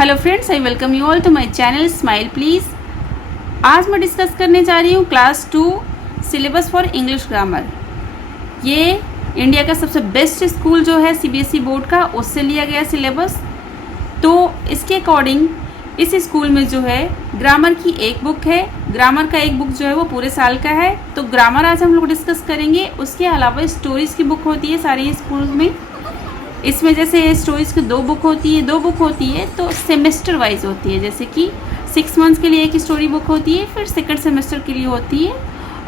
Hello friends, I welcome you all to my channel smile please. आज मैं discuss करने जा रही हूँ class 2 syllabus for English grammar. ये इंडिया का सबसे बेस्ट स्कूल जो है सीबीएसई बोर्ड का, उससे लिया गया सिलेबस। तो इसके अकॉर्डिंग इस स्कूल में जो है ग्रामर की एक बुक है। ग्रामर का एक बुक जो है वो पूरे साल का है। तो ग्रामर आज हम लोग डिस्कस करेंगे। उसके अलावा स्टोरीज़ की बुक होती है सारी स्कूल में। इसमें जैसे स्टोरीज़ की दो बुक होती है तो सेमेस्टर वाइज होती है। जैसे कि 6 मंथ्स के लिए एक स्टोरी बुक होती है, फिर सेकंड सेमेस्टर के लिए होती है,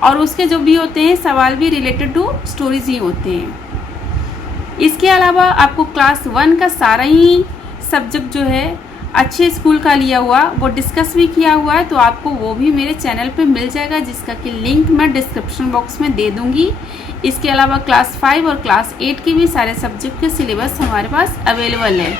और उसके जो भी होते हैं सवाल भी रिलेटेड टू स्टोरीज ही होते हैं। इसके अलावा आपको क्लास 1 का सारा ही सब्जेक्ट जो है अच्छे स्कूल का लिया हुआ वो डिस्कस भी किया हुआ है, तो आपको वो भी मेरे चैनल पे मिल जाएगा, जिसका कि लिंक मैं डिस्क्रिप्शन बॉक्स में दे दूँगी। इसके अलावा क्लास 5 और क्लास 8 के भी सारे सब्जेक्ट के सिलेबस हमारे पास अवेलेबल है।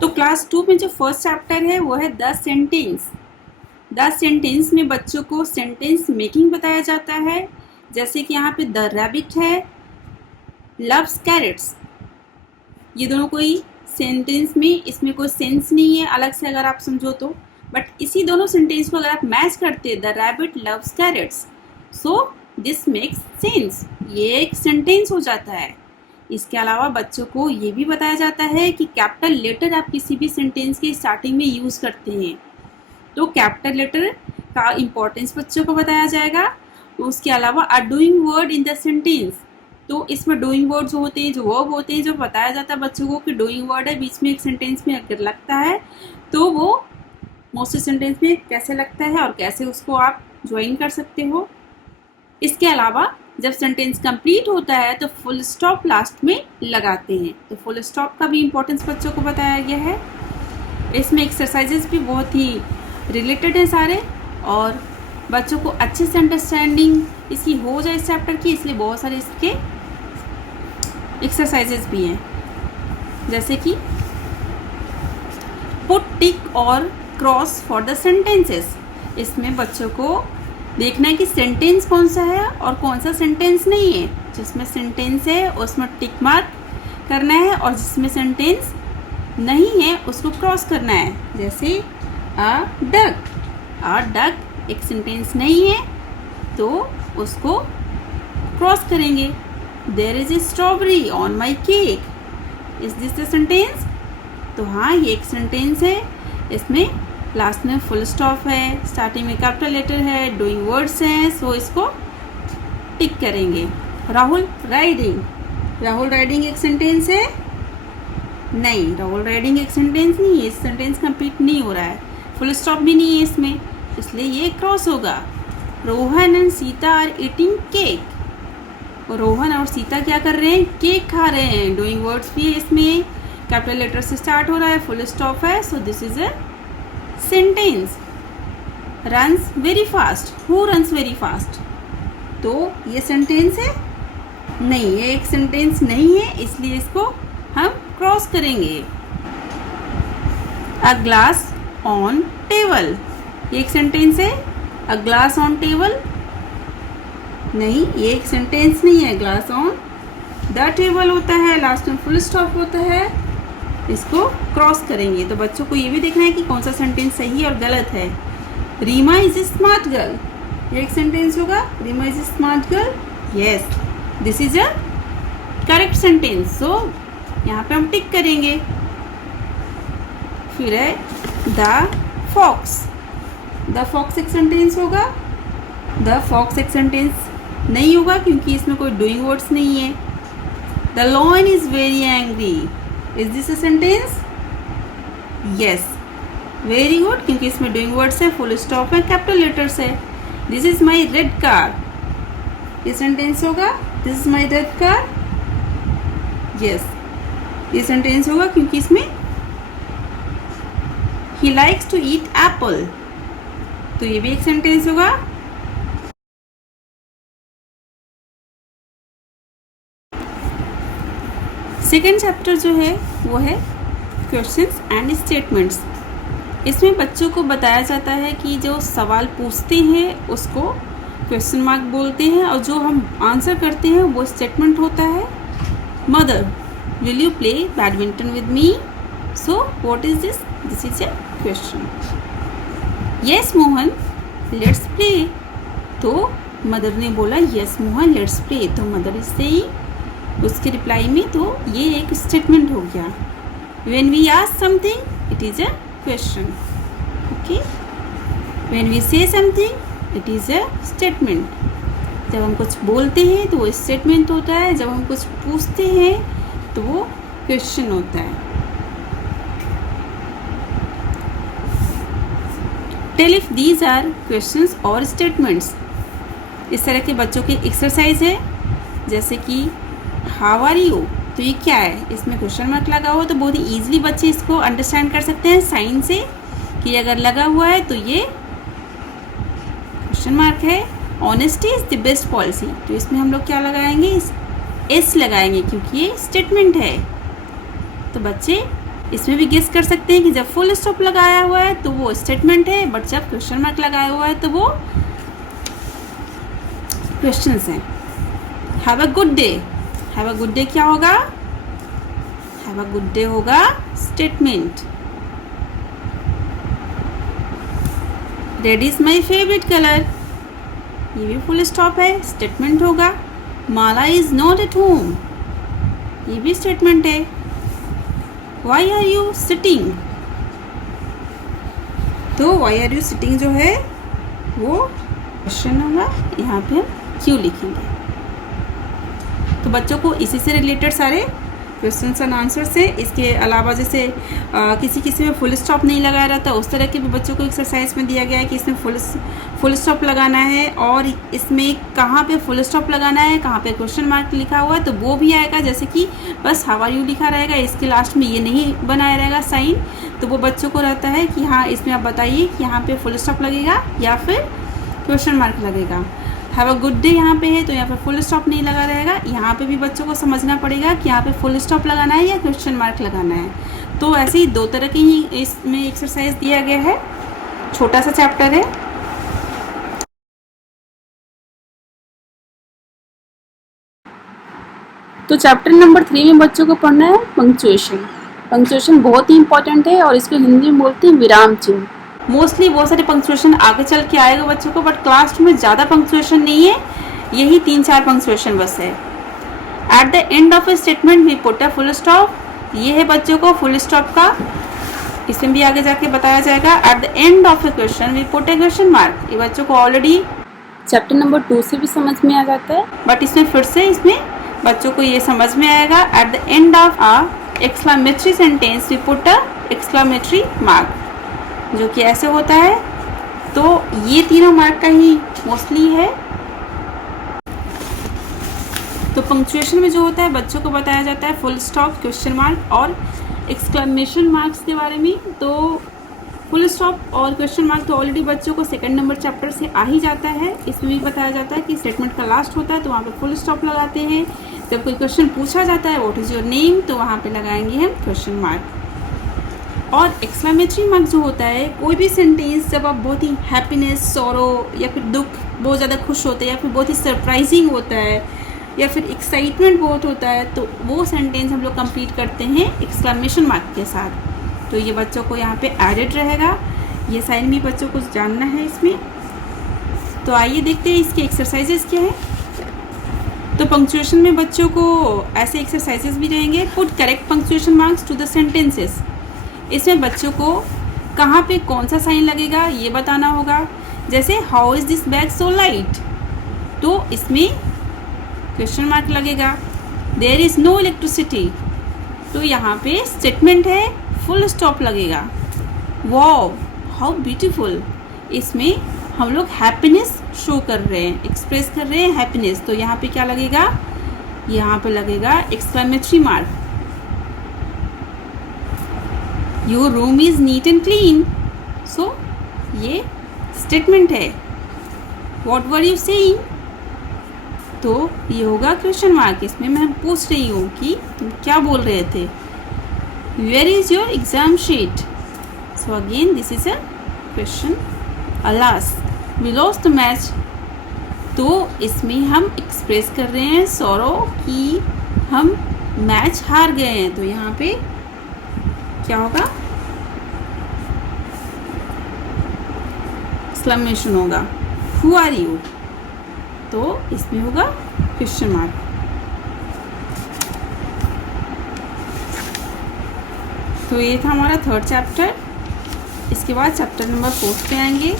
तो क्लास 2 में जो फर्स्ट चैप्टर है वो है द सेंटेंस। द सेंटेंस में बच्चों को सेंटेंस मेकिंग बताया जाता है। जैसे कि यहाँ पे द रैबिट है, लव्स कैरेट्स। ये दोनों कोई सेंटेंस में इसमें कोई सेंस नहीं है अलग से अगर आप समझो तो, बट इसी दोनों सेंटेंस को अगर आप मैच करते the rabbit loves carrots, so this makes sense, ये एक सेंटेंस हो जाता है। इसके अलावा बच्चों को ये भी बताया जाता है कि कैपिटल लेटर आप किसी भी सेंटेंस के स्टार्टिंग में यूज़ करते हैं, तो कैपिटल लेटर का इम्पोर्टेंस बच्चों को बताया जाएगा। उसके अलावा a doing word in the sentence, तो इसमें डूइंग वर्ड जो होते हैं, जो वर्ब होते हैं, जो बताया जाता है बच्चों को कि डूइंग वर्ड है बीच में एक सेंटेंस में अगर लगता है तो वो मोस्ट सेंटेंस में कैसे लगता है और कैसे उसको आप ज्वाइन कर सकते हो। इसके अलावा जब सेंटेंस कंप्लीट होता है तो फुल स्टॉप लास्ट में लगाते हैं, तो फुल स्टॉप का भी इम्पोर्टेंस बच्चों को बताया गया है। इसमें एक्सरसाइजेस भी बहुत ही रिलेटेड हैं सारे, और बच्चों को अच्छे से अंडरस्टैंडिंग इसकी हो जाए इस चैप्टर की, इसलिए बहुत सारे इसके एक्सरसाइजेस भी हैं। जैसे कि पुट टिक और क्रॉस फॉर द सेंटेंसेस। इसमें बच्चों को देखना है कि सेंटेंस कौन सा है और कौन सा सेंटेंस नहीं है। जिसमें सेंटेंस है उसमें टिक मार्क करना है, और जिसमें सेंटेंस नहीं है उसको क्रॉस करना है। जैसे अ डक एक सेंटेंस नहीं है तो उसको क्रॉस करेंगे। There is a strawberry on my cake, is this the sentence? तो हाँ, ये एक सेंटेंस है। इसमें लास्ट में फुल स्टॉप है, स्टार्टिंग में कैपिटल लेटर है, डूइंग वर्ड्स हैं, सो इसको टिक करेंगे। राहुल राइडिंग एक सेंटेंस है? नहीं, राहुल राइडिंग एक सेंटेंस नहीं है, इस सेंटेंस कंप्लीट नहीं हो रहा है, फुल स्टॉप भी नहीं है इसमें, इसलिए ये क्रॉस होगा। Rohan and Sita are eating cake, Rohan और सीता क्या कर रहे हैं? केक खा रहे हैं। डूइंग वर्ड्स भी है इसमें, कैपिटल लेटर से स्टार्ट हो रहा है, फुल स्टॉप है, so this is a sentence. Runs very fast, who runs very fast? तो ये सेंटेंस है? नहीं, ये एक सेंटेंस नहीं है, इसलिए इसको हम क्रॉस करेंगे। अ ग्लास ऑन टेबल, ये एक सेंटेंस है। A glass on table? नहीं, ये एक सेंटेंस नहीं है। ग्लास ऑन द टेबल होता है, लास्ट में फुल स्टॉप होता है, इसको क्रॉस करेंगे। तो बच्चों को ये भी देखना है कि कौन सा सेंटेंस सही और गलत है। Reema is a smart girl, ये एक सेंटेंस होगा। Reema is a smart girl, yes, this is a correct sentence, so यहाँ पे हम टिक करेंगे। फिर है द फॉक्स एक सेंटेंस होगा। द फॉक्स एक सेंटेंस नहीं होगा क्योंकि इसमें कोई डूइंग वर्ड्स नहीं है। The lion is very angry, is this a sentence? Yes, very good, क्योंकि इसमें डूइंग वर्ड्स है, फुल स्टॉप है, कैपिटल लेटर्स है। This is my red car, ये सेंटेंस होगा। This is my red car, yes, ये सेंटेंस होगा क्योंकि इसमें he likes to eat apple, तो ये भी एक सेंटेंस होगा। सेकेंड चैप्टर जो है वो है क्वेश्चंस एंड स्टेटमेंट्स। इसमें बच्चों को बताया जाता है कि जो सवाल पूछते हैं उसको क्वेश्चन मार्क बोलते हैं और जो हम आंसर करते हैं वो स्टेटमेंट होता है। Mother, will you play badminton with me? So what is this? This is a question. Yes Mohan, let's play. तो मदर ने बोला यस मोहन लेट्स प्ले, तो मदर इज सेइंग उसके रिप्लाई में, तो ये एक स्टेटमेंट हो गया। When we ask something it is a question. Okay, when we say something it is a statement. जब हम कुछ बोलते हैं तो वो स्टेटमेंट होता है, जब हम कुछ पूछते हैं तो वो क्वेश्चन होता है। Tell if these are questions और स्टेटमेंट्स। इस तरह के बच्चों की एक्सरसाइज है, जैसे कि हाउ आर यू, तो ये क्या है, इसमें क्वेश्चन मार्क लगा हुआ, तो बहुत ही ईजिली बच्चे इसको अंडरस्टैंड कर सकते हैं साइन से कि अगर लगा हुआ है तो ये क्वेश्चन मार्क है। Honesty is the best policy, तो इसमें हम लोग क्या लगाएंगे, एस लगाएंगे क्योंकि ये स्टेटमेंट है। तो बच्चे इसमें भी गेस कर सकते हैं कि जब फुल स्टॉप लगाया हुआ है तो वो स्टेटमेंट है, बट जब क्वेश्चन मार्क लगाया हुआ है तो वो क्वेश्चंस हैं। Have a good day, have a good day क्या होगा, हैव अ गुड डे होगा statement. Red is my favourite colour, ये भी फुल स्टॉप है, स्टेटमेंट होगा। माला इज नॉट एट होम, ये भी स्टेटमेंट है। वाई आर यू सिटिंग, तो वाई आर यू सिटिंग जो है वो क्वेश्चन होगा, यहाँ पे हम क्यों लिखेंगे। तो बच्चों को इसी से रिलेटेड सारे क्वेश्चंस एंड आंसर से, इसके अलावा जैसे किसी में फुल स्टॉप नहीं लगाया रहता, उस तरह के भी बच्चों को एक्सरसाइज में दिया गया है कि इसमें फुल स्टॉप लगाना है और इसमें कहाँ पे फुल स्टॉप लगाना है, कहाँ पे क्वेश्चन मार्क लिखा हुआ है, तो वो भी आएगा। जैसे कि बस हाउ आर यू लिखा रहेगा, इसके लास्ट में ये नहीं बनाया रहेगा साइन, तो वो बच्चों को रहता है कि हाँ इसमें आप बताइए कि यहाँ पे फुल स्टॉप लगेगा या फिर क्वेश्चन मार्क लगेगा। हैव अ गुड डे यहाँ पे है तो यहाँ पे फुल स्टॉप नहीं लगा रहेगा, यहाँ पे भी बच्चों को समझना पड़ेगा कि यहाँ पे फुल स्टॉप लगाना है या क्वेश्चन मार्क लगाना है। तो ऐसे ही दो तरह की ही इसमें एक्सरसाइज दिया गया है, छोटा सा चैप्टर है। तो चैप्टर नंबर 3 में बच्चों को पढ़ना है पंक्चुएशन। पंक्चुएशन बहुत ही इंपॉर्टेंट है और इसको हिंदी में बोलते हैं विराम चिन्ह। मोस्टली बहुत सारे पंक्चुएशन आगे चल के आएगा बच्चों को, बट क्लास 2 में ज़्यादा पंक्चुएशन नहीं है, यही 3-4 पंक्चुएशन बस है। At the end of a statement we put a full stop, ये है बच्चों को फुल स्टॉप का, इसमें भी आगे जाके बताया जाएगा। At the end of a question we put a question mark, ये बच्चों को ऑलरेडी चैप्टर नंबर 2 से भी समझ में आ जाता है, बट इसमें फिर से इसमें बच्चों को ये समझ में आएगा। At the end of a exclamatory sentence we put a exclamatory mark, जो कि ऐसे होता है। तो ये तीनों मार्क का ही मोस्टली है। तो पंक्चुएशन में जो होता है बच्चों को बताया जाता है फुल स्टॉप, क्वेश्चन मार्क और एक्सक्लेमेशन मार्क्स के बारे में। तो फुल स्टॉप और क्वेश्चन मार्क तो ऑलरेडी बच्चों को सेकंड नंबर चैप्टर से आ ही जाता है। इसमें भी बताया जाता है कि स्टेटमेंट का लास्ट होता है तो वहाँ पे फुल स्टॉप लगाते हैं। जब कोई क्वेश्चन पूछा जाता है व्हाट इज़ योर नेम, तो वहाँ पे लगाएंगे हम क्वेश्चन मार्क। और एक्सक्लेमेटरी मार्क जो होता है, कोई भी सेंटेंस जब आप बहुत ही हैप्पीनेस, सॉरो या फिर दुख, बहुत ज़्यादा खुश होते हैं या फिर बहुत ही सरप्राइजिंग होता है या फिर एक्साइटमेंट बहुत होता है, तो वो सेंटेंस हम लोग कंप्लीट करते हैं एक्सक्लेमेशन मार्क के साथ। तो ये बच्चों को यहाँ पे एडेड रहेगा, ये साइन भी बच्चों को जानना है इसमें। तो आइए देखते हैं इसके एक्सरसाइजेस क्या है। तो पंक्चुएशन में बच्चों को ऐसे एक्सरसाइजेस भी रहेंगे। Put correct punctuation marks to the sentences, इसमें बच्चों को कहाँ पे कौन सा साइन लगेगा ये बताना होगा। जैसे how is this bag so light, तो इसमें क्वेश्चन मार्क लगेगा। देयर इज़ नो इलेक्ट्रिसिटी, तो यहाँ पे स्टेटमेंट है, फुल स्टॉप लगेगा। वाओ हाउ ब्यूटीफुल, इसमें हम लोग हैप्पीनेस शो कर रहे हैं, एक्सप्रेस कर रहे हैं हैप्पीनेस, तो यहाँ पे क्या लगेगा, यहाँ पे लगेगा exclamatory mark. Your room is neat and clean, so ये स्टेटमेंट है। वॉट वर यू सेइंग, तो ये होगा क्वेश्चन मार्क, इसमें मैं पूछ रही हूँ कि तुम क्या बोल रहे थे। Where is your exam sheet, So again this is a question. Alas, we lost the match. तो इसमें हम एक्सप्रेस कर रहे हैं सॉरो कि हम मैच हार गए हैं। तो यहाँ पे क्या होगा? एक्सक्लेमेशन होगा। Who are you? तो इसमें होगा क्वेश्चन मार्क। तो ये था हमारा थर्ड चैप्टर। इसके बाद चैप्टर नंबर 4 पे आएंगे।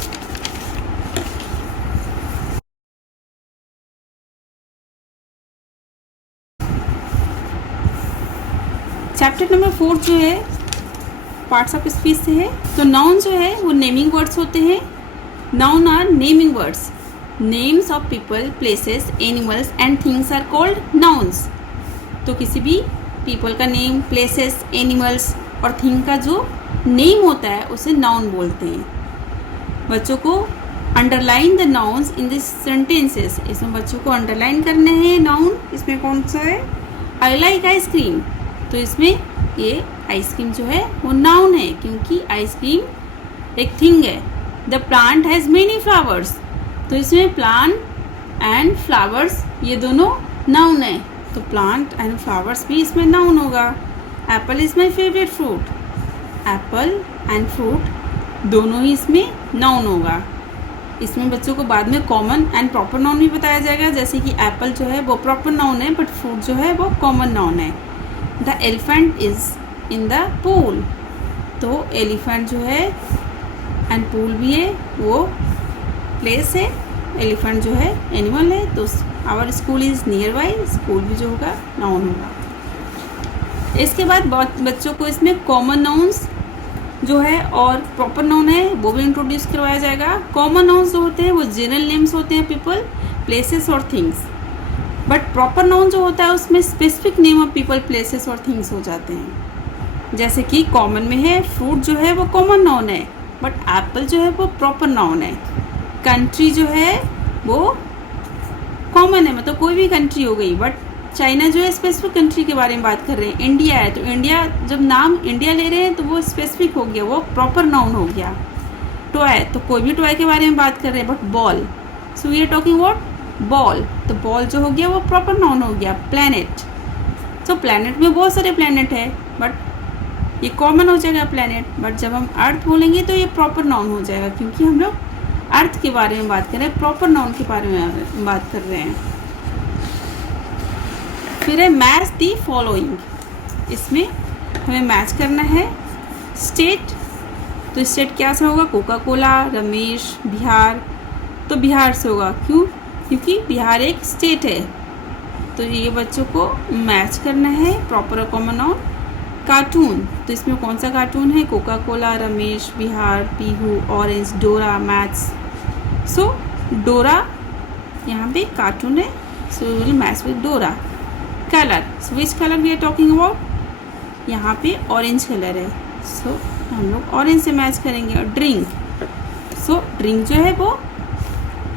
चैप्टर नंबर 4 जो है पार्ट्स ऑफ स्पीच से है। तो नाउन जो है वो नेमिंग वर्ड्स होते हैं। Noun are naming words. Names of people, places, animals and things are called nouns. तो किसी भी पीपल का नेम, प्लेसेस, एनिमल्स और थिंग का जो नेम होता है उसे नाउन बोलते हैं। बच्चों को underline the nouns in this sentences. इसमें बच्चों को अंडरलाइन करने हैं नाउन। इसमें कौन सा है? I like ice cream. तो इसमें ये आइसक्रीम जो है वो नाउन है क्योंकि आइसक्रीम एक थिंग है। The plant has many flowers. तो इसमें प्लांट एंड फ्लावर्स ये दोनों नाउन है। तो प्लांट एंड फ्लावर्स भी इसमें नाउन होगा। Apple is my favourite fruit. Apple and fruit दोनों ही इसमें नाउन होगा। इसमें बच्चों को बाद में कॉमन एंड प्रॉपर नाउन भी बताया जाएगा। जैसे कि एप्पल जो है वो प्रॉपर नाउन है बट फ्रूट जो है वो कॉमन नाउन है। The elephant is in the pool. तो एलिफेंट जो है एंड पूल भी है वो प्लेस है। एलिफेंट जो है एनिमल है। तो our school is near by. School भी जो होगा नाउन होगा। इसके बाद बच्चों को इसमें कॉमन नाउन्स जो है और प्रॉपर नाउन है वो भी इंट्रोड्यूस करवाया जाएगा। कॉमन नाउन्स जो होते हैं वो जनरल नेम्स होते हैं, पीपल, प्लेसेस और थिंग्स। बट प्रॉपर नाउन जो होता है उसमें specific name of people, places और थिंग्स हो जाते हैं। जैसे कि कॉमन में है फ्रूट जो है वो कॉमन नाउन है बट एप्पल जो है वो प्रॉपर नाउन है। कंट्री जो है वो कॉमन है, मतलब कोई भी कंट्री हो गई। बट चाइना जो है स्पेसिफिक कंट्री के बारे में बात कर रहे हैं। इंडिया है तो इंडिया, जब नाम इंडिया ले रहे हैं तो वो स्पेसिफिक हो गया, वो प्रॉपर नाउन हो गया। टॉय तो कोई भी टॉय के बारे में बात कर रहे हैं। But ball, so we are talking about ball. तो बॉल जो हो गया वो प्रॉपर नाउन हो गया। प्लैनेट, तो प्लैनेट में बहुत सारे प्लैनेट है बट ये कॉमन हो जाएगा प्लैनेट। बट जब हम अर्थ बोलेंगे तो ये प्रॉपर नाउन हो जाएगा क्योंकि हम लोग अर्थ के बारे में बात कर रहे हैं, प्रॉपर नाउन के बारे में बात कर रहे हैं। फिर है मैच दी फॉलोइंग। इसमें हमें मैच करना है स्टेट। तो स्टेट क्या से होगा? Coca Cola, Ramesh, Bihar. तो बिहार से होगा। क्यों? क्योंकि बिहार एक स्टेट है। तो ये बच्चों को मैच करना है प्रॉपर और कॉमन नाउन। कार्टून, तो इसमें कौन सा कार्टून है? Coca Cola, Ramesh, Bihar, Pihu, orange, Dora, maths. So Dora यहाँ पे कार्टून है, so we will match with Dora. Colour, so which colour we are talking about? यहाँ पे ऑरेंज कलर है, सो हम लोग ऑरेंज से मैच करेंगे। और ड्रिंक, सो ड्रिंक जो है वो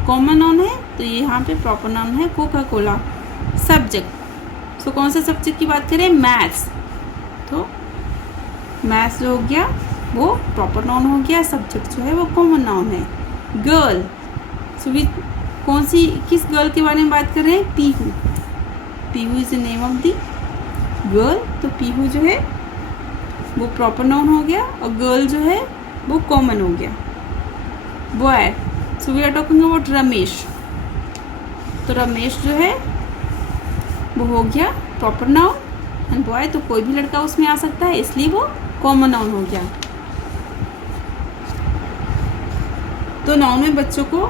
कॉमन नाउन है तो ये यहाँ पे प्रॉपर नाउन है कोका कोला। सब्जेक्ट, सो कौन सा सब्जेक्ट की बात करें? मैथ्स। तो मैथ्स जो हो गया वो प्रॉपर नाउन हो गया, सब्जेक्ट जो है वो कॉमन नाउन है। गर्ल, सो वी कौन सी किस गर्ल के बारे में बात कर रहे हैं? Pihu. Pihu is the name of the girl. तो पीहू जो है वो प्रॉपर नाउन हो गया और गर्ल जो है वो कॉमन हो गया। Boy, so we are talking about Ramesh. तो रमेश जो है वो हो गया प्रॉपर नाउन एंड बॉय तो कोई भी लड़का उसमें आ सकता है इसलिए वो कॉमन नाउन हो गया। तो नाउन में बच्चों को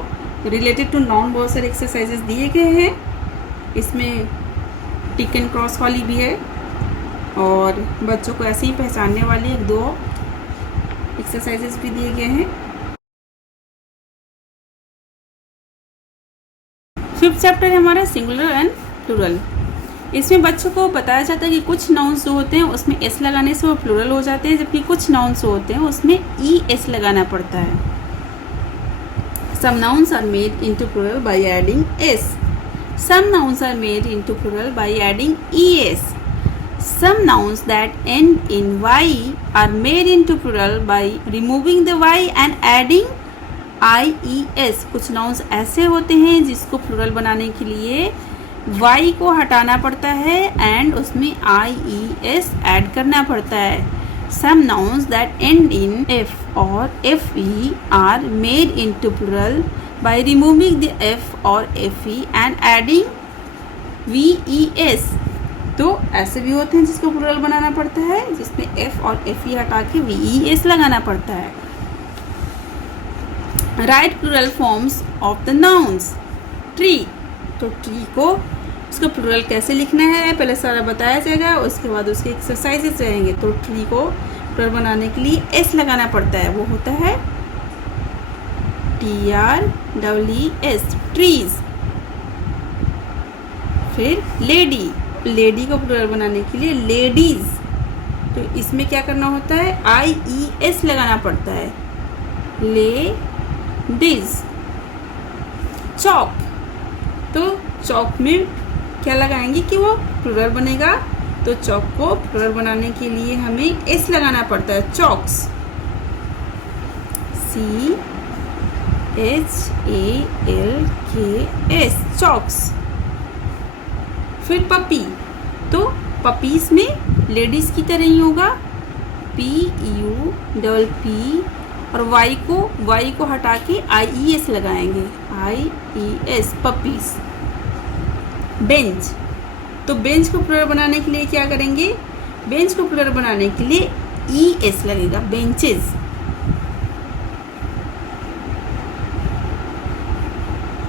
रिलेटेड टू नाउन बहुत सारे एक्सरसाइजेस दिए गए हैं। इसमें टिक एंड क्रॉस वाली भी है और बच्चों को ऐसे ही पहचानने वाली 1-2 एक्सरसाइजेस भी दिए गए हैं। 5th चैप्टर है हमारा सिंगुलर एंड प्लूरल। इसमें बच्चों को बताया जाता है कि कुछ नाउन्स जो होते हैं उसमें एस लगाने से वो प्लूरल हो जाते हैं, जबकि कुछ नाउन्स जो होते हैं उसमें ई एस लगाना पड़ता है। Some nouns are made into plural by adding s. Some nouns are made into plural by adding es. Some nouns that end in y are made into plural by removing the y and adding ies. कुछ nouns ऐसे होते हैं जिसको plural बनाने के लिए y को हटाना पड़ता है and उसमें ies ऐड करना पड़ता है. Some nouns that end in f or fe are made into plural by removing the f or fe and adding ves. तो ऐसे भी होते हैं जिसको प्लूरल बनाना पड़ता है जिसमें f और fe हटा के ves लगाना पड़ता है. Right plural forms of the nouns. Tree, तो ट्री को उसका प्लूरल कैसे लिखना है पहले सारा बताया जाएगा, उसके बाद उसके एक्सरसाइजेस रहेंगे. तो ट्री को प्लूरल बनाने के लिए s लगाना पड़ता है, वो होता है TREES, ट्रीज. फिर लेडी, लेडी को प्लूरल बनाने के लिए लेडीज. तो इसमें क्या करना होता है IES लगाना पड़ता है, लेडीज. चौक, तो चौक में क्या लगाएंगे कि वो प्लूरल बनेगा. तो चौक को प्लूरल बनाने के लिए हमें S लगाना पड़ता है, चॉक्स. CHALKS, chalks. फिर पपी, तो पपीज में लेडीज की तरह ही होगा PUPP और y को हटा के IES लगाएंगे, IES, पपीज. बेंच, तो बेंच को प्लूरल बनाने के लिए क्या करेंगे, बेंच को प्लूरल बनाने के लिए ES लगेगा, बेंचेस.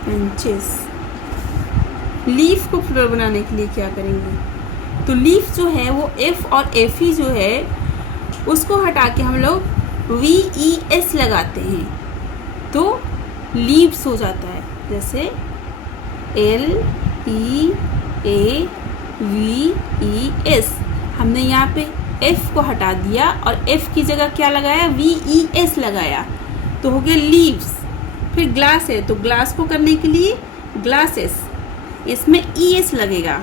बेंचेस. लीफ को प्लूरल बनाने के लिए क्या करेंगे, तो लीफ जो है वो F और FE जो है उसको हटा के हम लोग VES लगाते हैं, तो लीव्स हो जाता है. जैसे LEAVES, हमने यहाँ पे F को हटा दिया और F की जगह क्या लगाया, VES लगाया, तो हो गया लीव्स. फिर ग्लास है, तो ग्लास को करने के लिए ग्लासेस, इसमें ES लगेगा,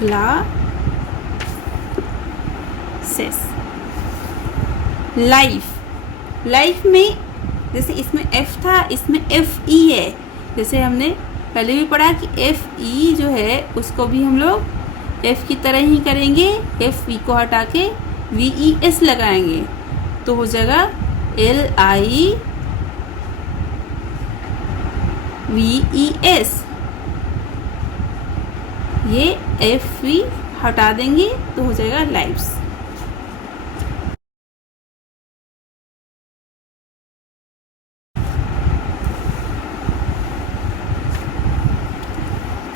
ग्लासेस. लाइफ, लाइफ में जैसे इसमें F था, इसमें FE है. जैसे हमने पहले भी पढ़ा कि FE जो है उसको भी हम लोग F की तरह ही करेंगे, FE को हटा के VES लगाएंगे, तो हो जाएगा LIVES. ये FE हटा देंगे तो हो जाएगा लाइव्स.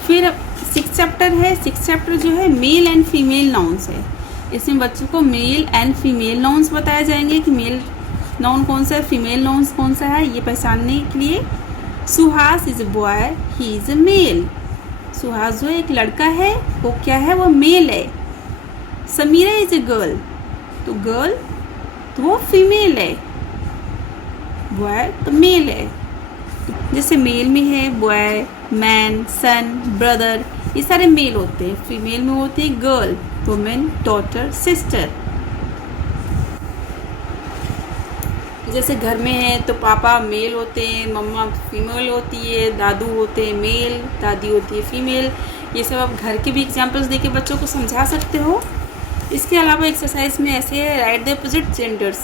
फिर 6 चैप्टर है. 6 चैप्टर जो है मेल एंड फीमेल नाउन्स है. इसमें बच्चों को मेल एंड फीमेल नाउन्स बताए जाएंगे कि मेल नाउन कौन सा है, फीमेल नाउन्स कौन सा है, ये पहचानने के लिए. Suhas is a boy, he is a male. Suhas जो एक लड़का है वो क्या है, वो मेल है. समीरा इज अ गर्ल, तो गर्ल तो वो फीमेल है, बॉय तो मेल है. जैसे मेल में है बॉय, मैन, सन, ब्रदर, ये सारे मेल होते हैं. फीमेल में होते हैं गर्ल, वुमेन, डॉटर, सिस्टर. जैसे घर में है तो पापा मेल होते हैं, मम्मा फीमेल होती है, दादू होते हैं मेल, दादी होती है फीमेल. ये सब आप घर के भी एग्जाम्पल्स देके बच्चों को समझा सकते हो. इसके अलावा एक्सरसाइज में ऐसे है, राइट द अपोजिट जेंडर्स.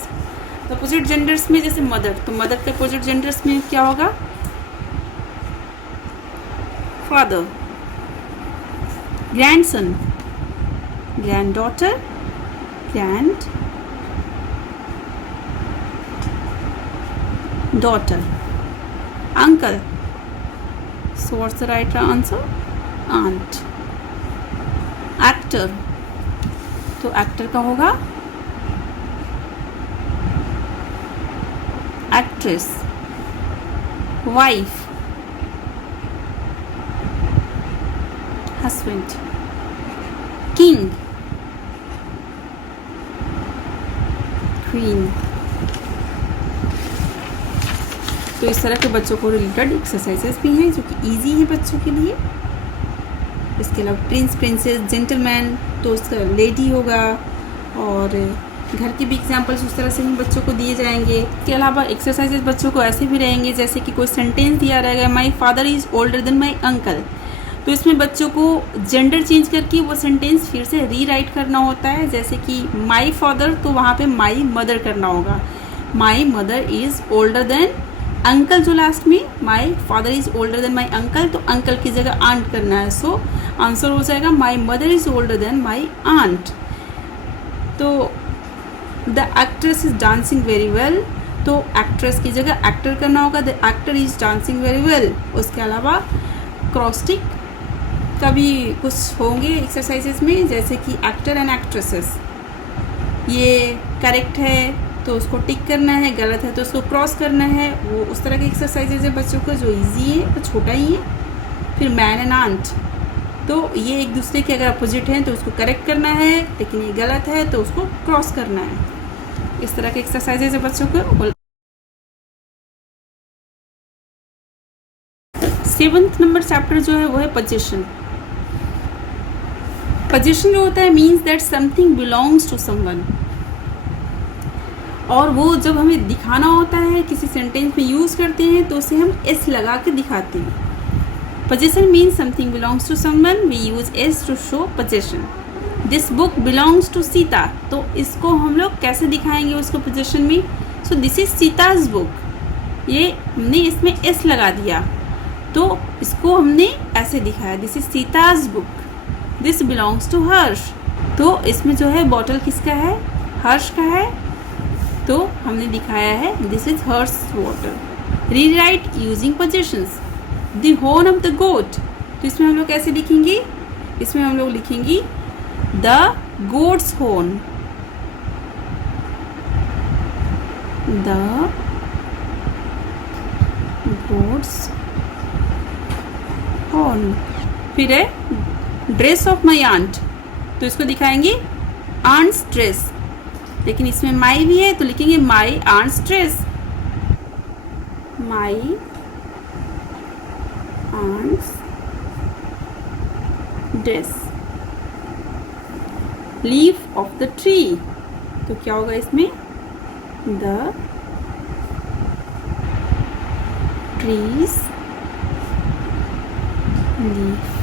तो अपोजिट जेंडर्स में जैसे मदर, तो मदर के अपोजिट जेंडर्स में क्या होगा, father. Grandson, granddaughter, grand daughter. Uncle, so what's the right answer, aunt. Actor, तो एक्टर का होगा actress. Wife, husband. King, queen. तो इस तरह के बच्चों को रिलेटेड एक्सरसाइजेस भी हैं जो कि इजी है बच्चों के लिए. इसके अलावा प्रिंस, प्रिंसेस, जेंटलमैन, तो उसका लेडी होगा। और घर के भी एग्जाम्पल्स उस तरह से ही बच्चों को दिए जाएंगे। इसके अलावा एक्सरसाइजेज बच्चों को ऐसे भी रहेंगे, जैसे कि कोई सेंटेंस दिया रहेगा, माई father is older than my uncle, तो इसमें बच्चों को जेंडर चेंज करके वो सेंटेंस फिर से रीराइट करना होता है। जैसे कि माई फादर, तो वहाँ पे माई मदर करना होगा, my mother is older than uncle, जो लास्ट में my father is older than my uncle, तो अंकल की जगह आंट करना है। सो आंसर हो जाएगा my mother is older than my aunt. तो the actress is dancing very well, तो एक्ट्रेस की जगह एक्टर करना होगा, the actor is dancing very well. उसके अलावा क्रॉसटिक का भी कुछ होंगे एक्सरसाइजेस में, जैसे कि एक्टर एंड एक्ट्रेसेस, ये करेक्ट है तो उसको टिक करना है, गलत है तो उसको क्रॉस करना है। वो उस तरह के एक्सरसाइजेज है बच्चों को जो इजी है, तो छोटा ही है। फिर मैन एंड आंट, तो ये एक दूसरे के अगर अपोजिट हैं तो उसको करेक्ट करना है, लेकिन ये गलत है तो उसको क्रॉस करना है। इस तरह के एक्सरसाइजेज है बच्चों को। 7th नंबर चैप्टर जो है वो है पोजीशन। पोजीशन जो होता है means that something belongs to someone, और वो जब हमें दिखाना होता है किसी सेंटेंस में यूज़ करते हैं तो उसे हम एस लगा के दिखाते हैं। Possession means something belongs to someone. We use s to show possession. This book belongs to Sita. तो इसको हम लोग कैसे दिखाएंगे उसको possession में? So this is Sita's book. ये हमने इसमें s लगा दिया, तो इसको हमने ऐसे दिखाया, this is Sita's book. This belongs to Harsh. तो इसमें जो है बॉटल किसका है? हर्ष का है, तो हमने दिखाया है this is Harsh's bottle. Rewrite using possessions. The horn of the goat, तो इसमें हम लोग कैसे लिखेंगे? इसमें हम लोग लिखेंगे the goat's horn, the goat's horn। फिर है ड्रेस ऑफ माई आंट, तो इसको दिखाएंगे आंट्स ड्रेस, लेकिन इसमें माई भी है तो लिखेंगे my aunt's dress, my aunt's dress. Leaf of the tree, तो क्या होगा इसमें? The tree's leaf.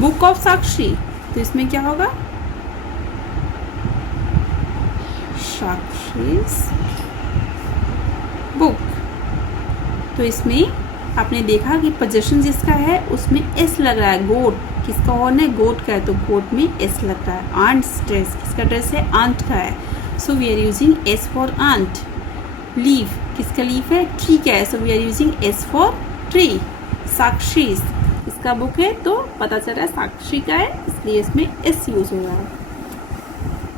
Book of Sakshi, तो इसमें क्या होगा? साक्षीज बुक। तो इसमें आपने देखा कि पोजेशन जिसका है उसमें एस लग रहा है, गोट किसका हॉर्न है? गोट का है, तो गोट में एस लग रहा है। आंट्स ड्रेस, किसका ड्रेस है? आंट का है, so we are using S for aunt. Leaf, किसका लीफ है? ट्री का है, so we are using S for tree. Sakshi's, इसका बुक है तो पता चल रहा है साक्षी का है, इसलिए इसमें एस यूज हो रहा है।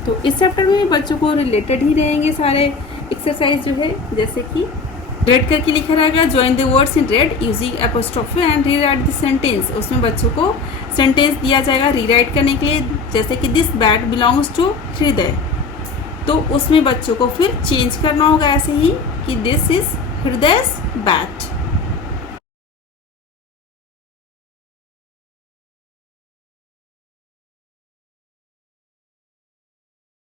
तो इस चैप्टर में बच्चों को रिलेटेड ही रहेंगे सारे एक्सरसाइज जो है, जैसे कि रेड करके लिखा रहेगा join the words in red using apostrophe and rewrite the sentence. उसमें बच्चों को सेंटेंस दिया जाएगा रीराइट करने के लिए, जैसे कि दिस बैट बिलोंग्स टू हृदय, तो उसमें बच्चों को फिर चेंज करना होगा ऐसे ही कि दिस इज हृदय's बैट।